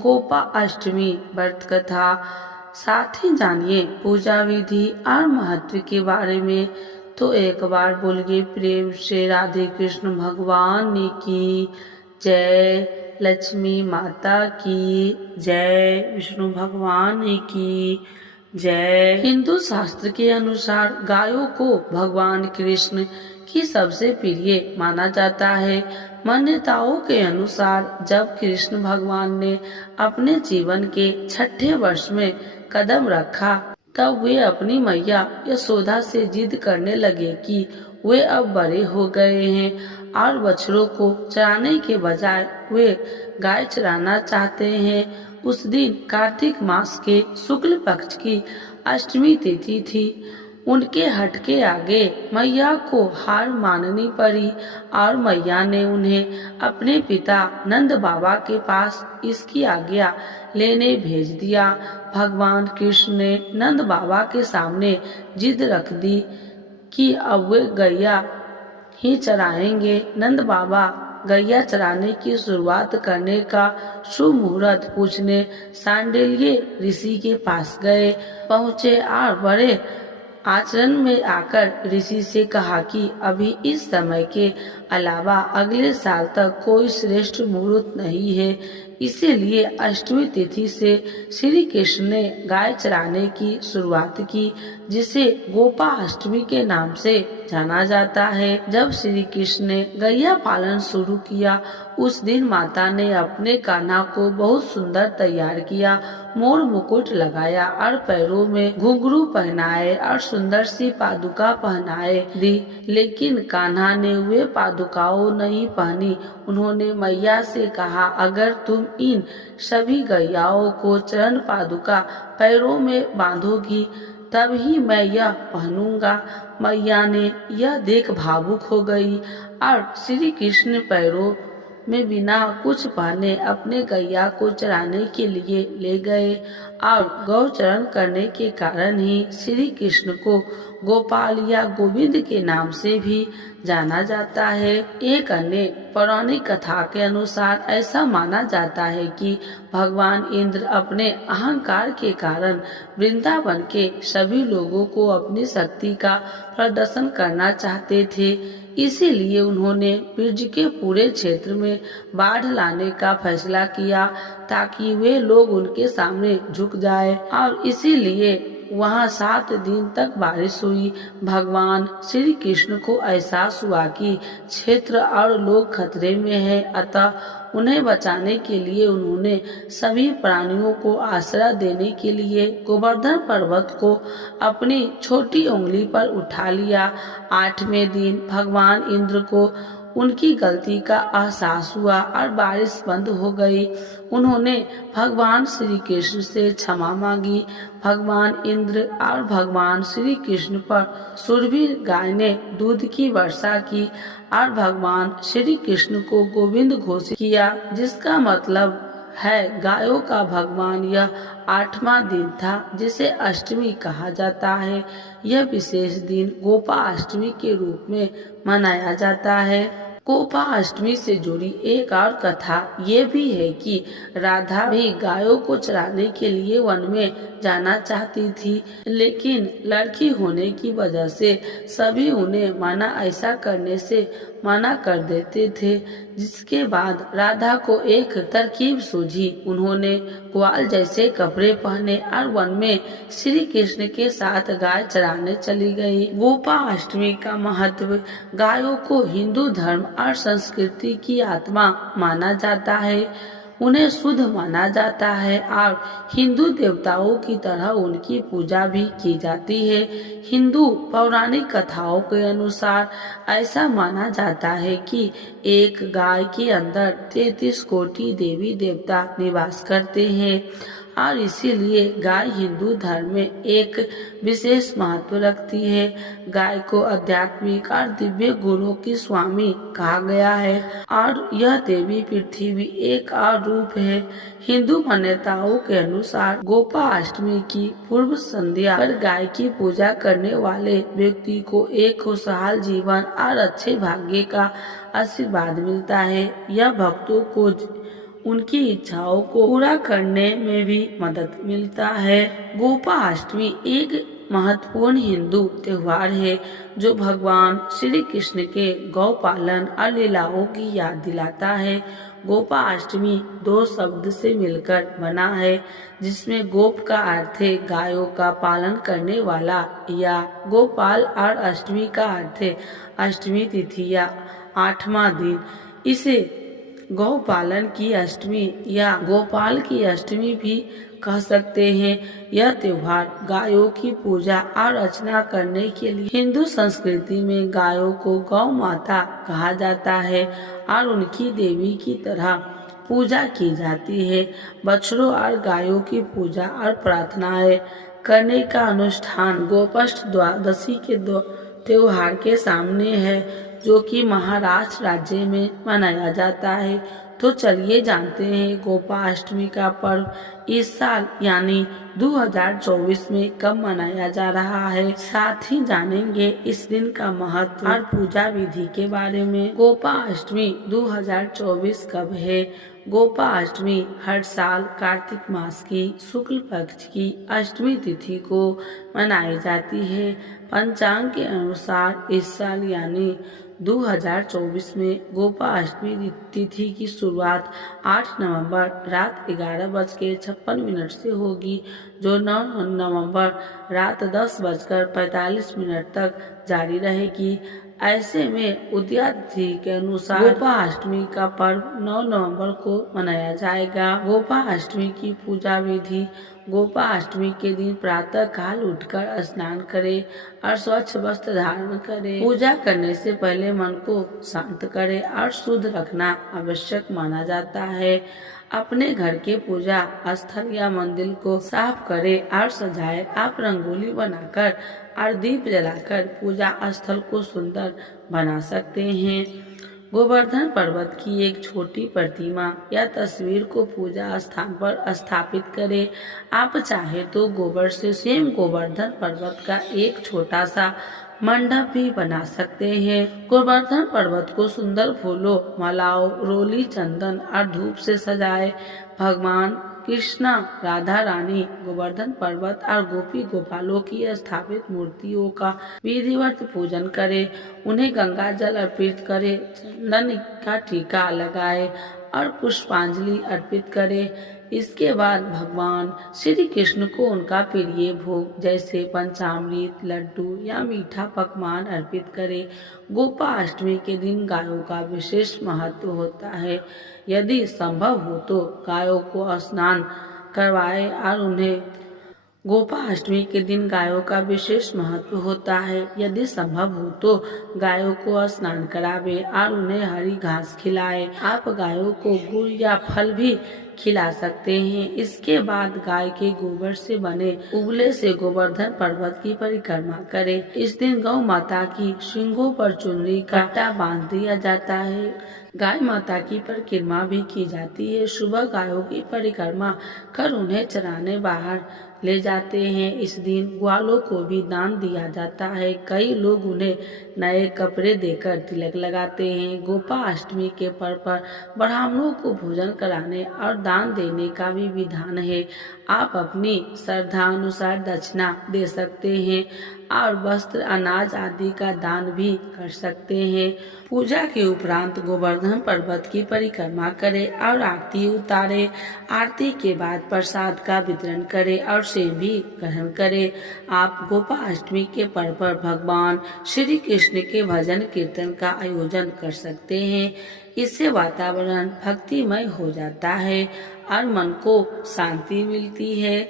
गोपाष्टमी व्रत कथा। साथ ही जानिए पूजा विधि और महत्व के बारे में। तो एक बार बोलिए प्रेम से राधे कृष्ण भगवान की जय, लक्ष्मी माता की जय, विष्णु भगवान की जय। हिंदू शास्त्र के अनुसार गायों को भगवान कृष्ण की सबसे प्रिय माना जाता है। मान्यताओं के अनुसार जब कृष्ण भगवान ने अपने जीवन के 6ठे वर्ष में कदम रखा, तब वे अपनी मैया यशोदा से जिद करने लगे कि वे अब बड़े हो गए हैं और बछड़ों को चराने के बजाय वे गाय चराना चाहते हैं। उस दिन कार्तिक मास के शुक्ल पक्ष की अष्टमी तिथि थी। उनके हट के आगे मैया को हार माननी पड़ी और मैया ने उन्हें अपने पिता नंद बाबा के पास इसकी आज्ञा लेने भेज दिया। भगवान कृष्ण ने नंद बाबा के सामने जिद रख दी कि अब वे गैया ही चराएंगे। नंद बाबा गैया चराने की शुरुआत करने का शुभ मुहूर्त पूछने सांडिल्य ऋषि के पास गए। पहुँचे और बड़े आचरण में आकर ऋषि से कहा कि अभी इस समय के अलावा अगले साल तक कोई श्रेष्ठ मुहूर्त नहीं है, इसीलिए अष्टमी तिथि से श्री कृष्ण ने गाय चराने की शुरुआत की, जिसे गोपाष्टमी के नाम से जाना जाता है। जब श्री कृष्ण ने गैया पालन शुरू किया, उस दिन माता ने अपने कान्हा को बहुत सुंदर तैयार किया, मोर मुकुट लगाया और पैरों में घुंघरू पहनाए और सुंदर सी पादुका पहनाए दी। लेकिन कान्हा ने वे पादुकाओं नहीं पहनी। उन्होंने मैया से कहा, अगर तुम इन सभी गैयाओं को चरण पादुका पैरों में बांधोगी तब ही मैं यह पहनूंगा। मैया ने यह देख भावुक हो गई और श्री कृष्ण पैरों में बिना कुछ पहने अपने गैया को चराने के लिए ले गए और गौचरण करने के कारण ही श्री कृष्ण को गोपाल या गोविंद के नाम से भी जाना जाता है। एक अन्य पौराणिक कथा के अनुसार ऐसा माना जाता है कि भगवान इंद्र अपने अहंकार के कारण वृंदावन के सभी लोगों को अपनी शक्ति का प्रदर्शन करना चाहते थे। इसीलिए उन्होंने ब्रज के पूरे क्षेत्र में बाढ़ लाने का फैसला किया ताकि वे लोग उनके सामने झुक जाए और इसीलिए वहाँ 7 दिन तक बारिश हुई। भगवान श्री कृष्ण को एहसास हुआ कि क्षेत्र और लोग खतरे में है, अतः उन्हें बचाने के लिए उन्होंने सभी प्राणियों को आश्रय देने के लिए गोवर्धन पर्वत को अपनी छोटी उंगली पर उठा लिया। 8वें दिन भगवान इंद्र को उनकी गलती का एहसास हुआ और बारिश बंद हो गई। उन्होंने भगवान श्री कृष्ण से क्षमा मांगी। भगवान इंद्र और भगवान श्री कृष्ण पर सुरभि गाय ने दूध की वर्षा की और भगवान श्री कृष्ण को गोविंद घोषित किया, जिसका मतलब है गायों का भगवान। यह 8वां दिन था जिसे अष्टमी कहा जाता है। यह विशेष दिन गोपाष्टमी के रूप में मनाया जाता है। गोपाष्टमी से जुड़ी एक और कथा ये भी है कि राधा भी गायों को चराने के लिए वन में जाना चाहती थी, लेकिन लड़की होने की वजह से सभी उन्हें ऐसा करने से मना कर देते थे। जिसके बाद राधा को एक तरकीब सूझी। उन्होंने ग्वाल जैसे कपड़े पहने और वन में श्री कृष्ण के साथ गाय चराने चली गई। गोपाष्टमी का महत्व। गायों को हिंदू धर्म और संस्कृति की आत्मा माना जाता है, उन्हें शुद्ध माना जाता है और हिंदू देवताओं की तरह उनकी पूजा भी की जाती है। हिंदू पौराणिक कथाओं के अनुसार ऐसा माना जाता है कि एक गाय के अंदर 33 कोटि देवी देवता निवास करते हैं और इसीलिए गाय हिंदू धर्म में एक विशेष महत्व रखती है। गाय को आध्यात्मिक और दिव्य गुणों की स्वामी कहा गया है और यह देवी पृथ्वी एक और रूप है। हिंदू मान्यताओं के अनुसार गोपाष्टमी की पूर्व संध्या पर गाय की पूजा करने वाले व्यक्ति को एक खुशहाल जीवन और अच्छे भाग्य का आशीर्वाद मिलता है। यह भक्तों को उनकी इच्छाओं को पूरा करने में भी मदद मिलता है। गोपाष्टमी एक महत्वपूर्ण हिंदू त्योहार है जो भगवान श्री कृष्ण के गौ पालन और लीलाओं की याद दिलाता है। गोपाष्टमी दो शब्द से मिलकर बना है, जिसमें गोप का अर्थ है गायों का पालन करने वाला या गोपाल और अष्टमी का अर्थ है अष्टमी तिथि या 8वां दिन। इसे गौपालन की अष्टमी या गोपाल की अष्टमी भी कह सकते हैं। यह त्योहार गायों की पूजा और अर्चना करने के लिए हिंदू संस्कृति में गायों को गौ माता कहा जाता है और उनकी देवी की तरह पूजा की जाती है। बछड़ों और गायों की पूजा और प्रार्थनाएं करने का अनुष्ठान गोपाष्ट द्वादशी के त्योहार के सामने है, जो कि महाराष्ट्र राज्य में मनाया जाता है। तो चलिए जानते हैं गोपाष्टमी का पर्व इस साल यानी 2024 में कब मनाया जा रहा है। साथ ही जानेंगे इस दिन का महत्व और पूजा विधि के बारे में। गोपाष्टमी 2024 कब है? गोपाष्टमी हर साल कार्तिक मास की शुक्ल पक्ष की अष्टमी तिथि को मनाई जाती है। पंचांग के अनुसार इस साल यानी 2024 में गोपाष्टमी तिथि की शुरुआत 8 नवंबर रात 11:56 से होगी, जो 9 नवंबर रात 10:45 तक जारी रहेगी। ऐसे में उदया तिथि के अनुसार गोपाष्टमी का पर्व 9 नवंबर को मनाया जाएगा। गोपाष्टमी की पूजा विधि। गोपाष्टमी के दिन प्रातः काल उठकर स्नान करें और स्वच्छ वस्त्र धारण करें। पूजा करने से पहले मन को शांत करें और शुद्ध रखना आवश्यक माना जाता है। अपने घर के पूजा स्थल या मंदिर को साफ करें और सजाएं। आप रंगोली बनाकर और दीप जलाकर पूजा स्थल को सुंदर बना सकते हैं। गोवर्धन पर्वत की एक छोटी प्रतिमा या तस्वीर को पूजा स्थान पर स्थापित करें। आप चाहे तो गोबर से स्वयं गोवर्धन पर्वत का एक छोटा सा मंडप भी बना सकते हैं। गोवर्धन पर्वत को सुंदर फूलों, मालाओं, रोली, चंदन और धूप से सजाए। भगवान कृष्णा, राधा रानी, गोवर्धन पर्वत और गोपी गोपालों की स्थापित मूर्तियों का विधिवत पूजन करें। उन्हें गंगा जल अर्पित करें, चंदन का टीका लगाए और पुष्पांजलि अर्पित करें। इसके बाद भगवान श्री कृष्ण को उनका प्रिय भोग जैसे पंचामृत, लड्डू या मीठा पकवान अर्पित करें। गोपाष्टमी के दिन गायों का विशेष महत्व होता है। यदि संभव हो तो गायों को स्नान करवाएं और उन्हें गोपाष्टमी के दिन गायों का विशेष महत्व होता है। यदि संभव हो तो गायों को स्नान करावे और उन्हें हरी घास खिलाएं। आप गायों को गुड़ या फल भी खिला सकते हैं। इसके बाद गाय के गोबर से बने उबले से गोवर्धन पर्वत की परिक्रमा करें। इस दिन गौ माता की सींगों पर चुनरी का कट्टा बांध दिया जाता है। गाय माता की परिक्रमा भी की जाती है। सुबह गायों की परिक्रमा कर उन्हें चराने बाहर ले जाते हैं। इस दिन ग्वालों को भी दान दिया जाता है। कई लोग उन्हें नए कपड़े देकर तिलक लगाते हैं। गोपाष्टमी के पर्व पर ब्राह्मणों को भोजन कराने और दान देने का भी विधान है। आप अपनी श्रद्धा अनुसार दक्षिणा दे सकते हैं और वस्त्र, अनाज आदि का दान भी कर सकते हैं। पूजा के उपरांत गोवर्धन पर्वत की परिक्रमा करें और आरती उतारें। आरती के बाद प्रसाद का वितरण करें और सेव भी ग्रहण करें। आप गोपाष्टमी के पर्व पर भगवान श्री कृष्ण के भजन कीर्तन का आयोजन कर सकते हैं। इससे वातावरण भक्तिमय हो जाता है और मन को शांति मिलती है।